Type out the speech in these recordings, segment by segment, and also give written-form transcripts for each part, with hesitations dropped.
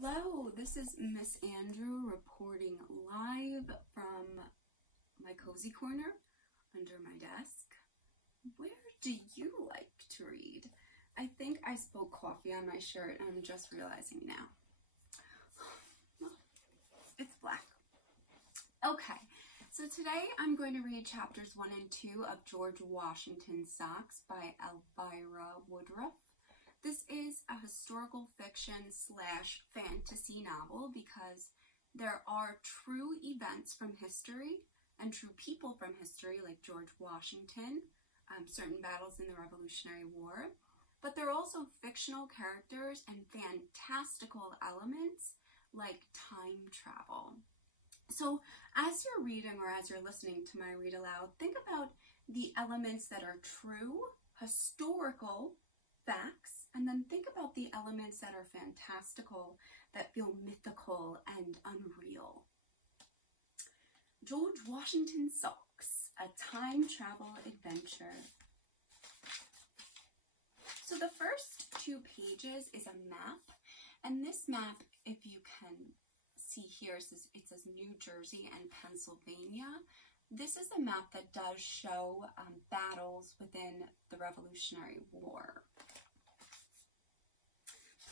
Hello, this is Miss Andrew reporting live from my cozy corner under my desk. Where do you like to read? I think I spilled coffee on my shirt and I'm just realizing now. It's black. Okay, so today I'm going to read chapters 1 and 2 of George Washington's Socks by Elvira Woodruff. This is a historical fiction / fantasy novel because there are true events from history and true people from history like George Washington, certain battles in the Revolutionary War, but there are also fictional characters and fantastical elements like time travel. So as you're reading or as you're listening to my read aloud, think about the elements that are true, historical facts, and then think about the elements that are fantastical, that feel mythical and unreal. George Washington's Socks, a time travel adventure. So the first 2 pages is a map, and this map, if you can see here, it says New Jersey and Pennsylvania. This is a map that does show battles within the Revolutionary War.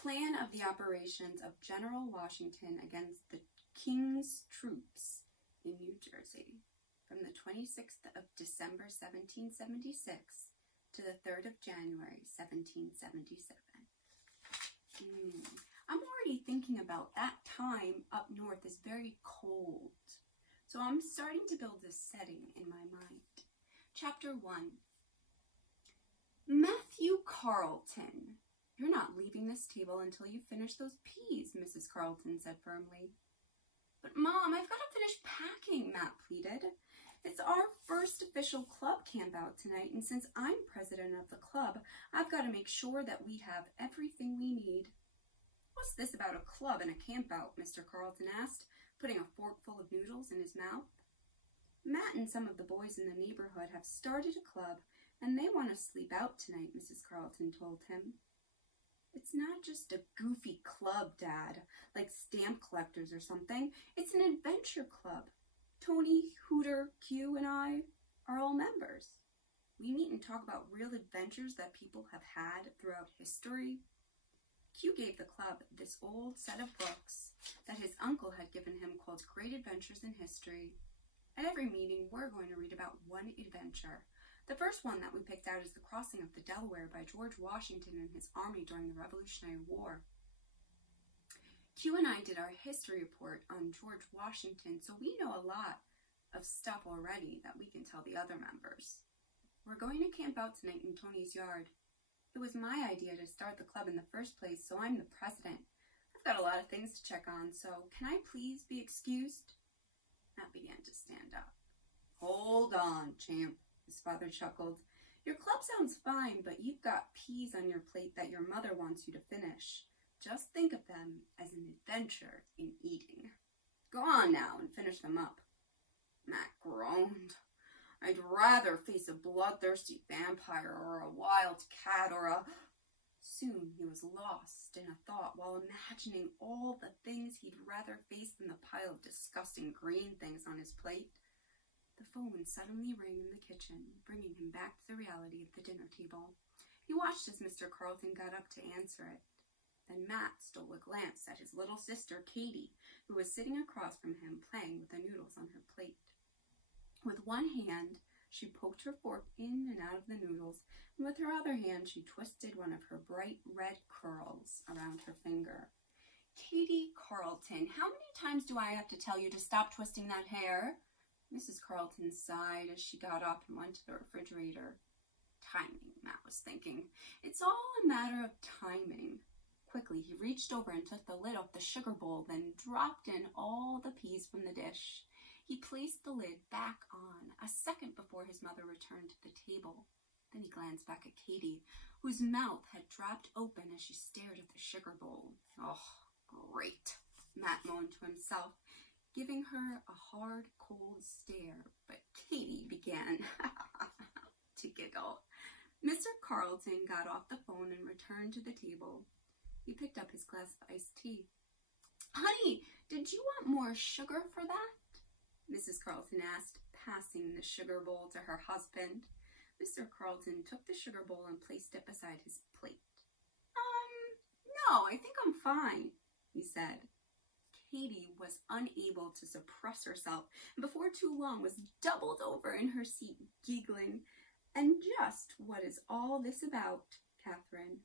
Plan of the operations of General Washington against the King's troops in New Jersey from the 26th of December 1776 to the 3rd of January 1777. I'm already thinking about that time up north is very cold. So I'm starting to build this setting in my mind. Chapter 1. Matthew Carleton. You're not leaving this table until you finish those peas, Mrs. Carleton said firmly. But Mom, I've got to finish packing, Matt pleaded. It's our first official club camp out tonight, and since I'm president of the club, I've got to make sure that we have everything we need. What's this about a club and a camp out? Mr. Carleton asked, putting a forkful of noodles in his mouth. Matt and some of the boys in the neighborhood have started a club, and they want to sleep out tonight, Mrs. Carleton told him. It's not just a goofy club, Dad, like stamp collectors or something. It's an adventure club. Tony, Hooter, Q, and I are all members. We meet and talk about real adventures that people have had throughout history. Q gave the club this old set of books that his uncle had given him called Great Adventures in History. At every meeting, we're going to read about one adventure. The first one that we picked out is the crossing of the Delaware by George Washington and his army during the Revolutionary War. Q and I did our history report on George Washington, so we know a lot of stuff already that we can tell the other members. We're going to camp out tonight in Tony's yard. It was my idea to start the club in the first place, so I'm the president. I've got a lot of things to check on, so can I please be excused? Matt began to stand up. Hold on, champ. His father chuckled. Your club sounds fine, but you've got peas on your plate that your mother wants you to finish. Just think of them as an adventure in eating. Go on now and finish them up. Matt groaned. I'd rather face a bloodthirsty vampire or a wild cat or a... Soon he was lost in a thought while imagining all the things he'd rather face than the pile of disgusting green things on his plate. The phone suddenly rang in the kitchen, bringing him back to the reality of the dinner table. He watched as Mr. Carleton got up to answer it. Then Matt stole a glance at his little sister, Katie, who was sitting across from him playing with the noodles on her plate. With one hand, she poked her fork in and out of the noodles, and with her other hand, she twisted one of her bright red curls around her finger. Katie Carleton, how many times do I have to tell you to stop twisting that hair? Mrs. Carleton sighed as she got up and went to the refrigerator. Timing, Matt was thinking. It's all a matter of timing. Quickly, he reached over and took the lid off the sugar bowl, then dropped in all the peas from the dish. He placed the lid back on a second before his mother returned to the table. Then he glanced back at Katie, whose mouth had dropped open as she stared at the sugar bowl. Oh, great, Matt moaned to himself, giving her a hard, cold stare, but Katie began to giggle. Mr. Carleton got off the phone and returned to the table. He picked up his glass of iced tea. Honey, did you want more sugar for that? Mrs. Carlton asked, passing the sugar bowl to her husband. Mr. Carlton took the sugar bowl and placed it beside his plate. No, I think I'm fine, he said. Katie was unable to suppress herself, and before too long was doubled over in her seat, giggling. And just what is all this about, Catherine?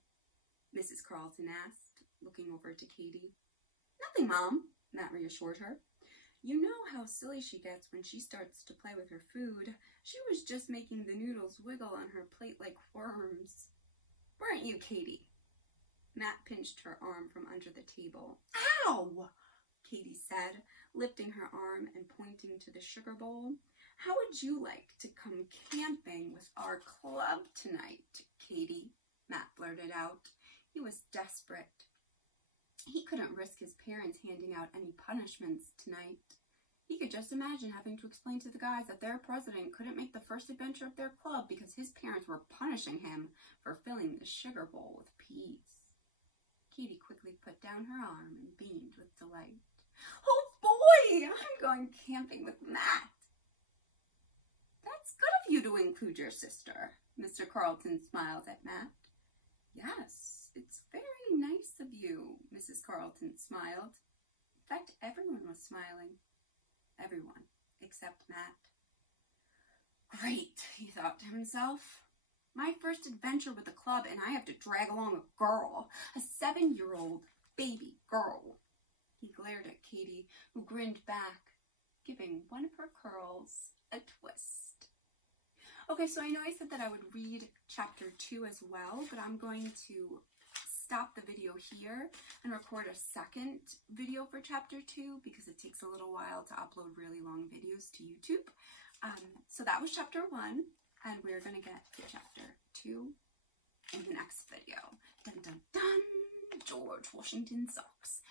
Mrs. Carlton asked, looking over to Katie. Nothing, Mom, Matt reassured her. You know how silly she gets when she starts to play with her food. She was just making the noodles wiggle on her plate like worms. Weren't you, Katie? Matt pinched her arm from under the table. Ow! Katie said, lifting her arm and pointing to the sugar bowl. How would you like to come camping with our club tonight, Katie? Matt blurted out. He was desperate. He couldn't risk his parents handing out any punishments tonight. He could just imagine having to explain to the guys that their president couldn't make the first adventure of their club because his parents were punishing him for filling the sugar bowl with peas. Katie quickly put down her arm and beamed with delight. Oh boy, I'm going camping with Matt. That's good of you to include your sister, Mr. Carlton smiled at Matt. Yes, it's very nice of you, Mrs. Carlton smiled. In fact, everyone was smiling. Everyone, except Matt. Great, he thought to himself. My first adventure with the club, and I have to drag along a girl, a 7-year-old baby girl. He glared at Katie, who grinned back, giving one of her curls a twist. Okay, so I know I said that I would read chapter 2 as well, but I'm going to stop the video here and record a second video for chapter 2 because it takes a little while to upload really long videos to YouTube. So that was chapter 1, and we're going to get to chapter 2 in the next video. Dun dun dun! George Washington sucks.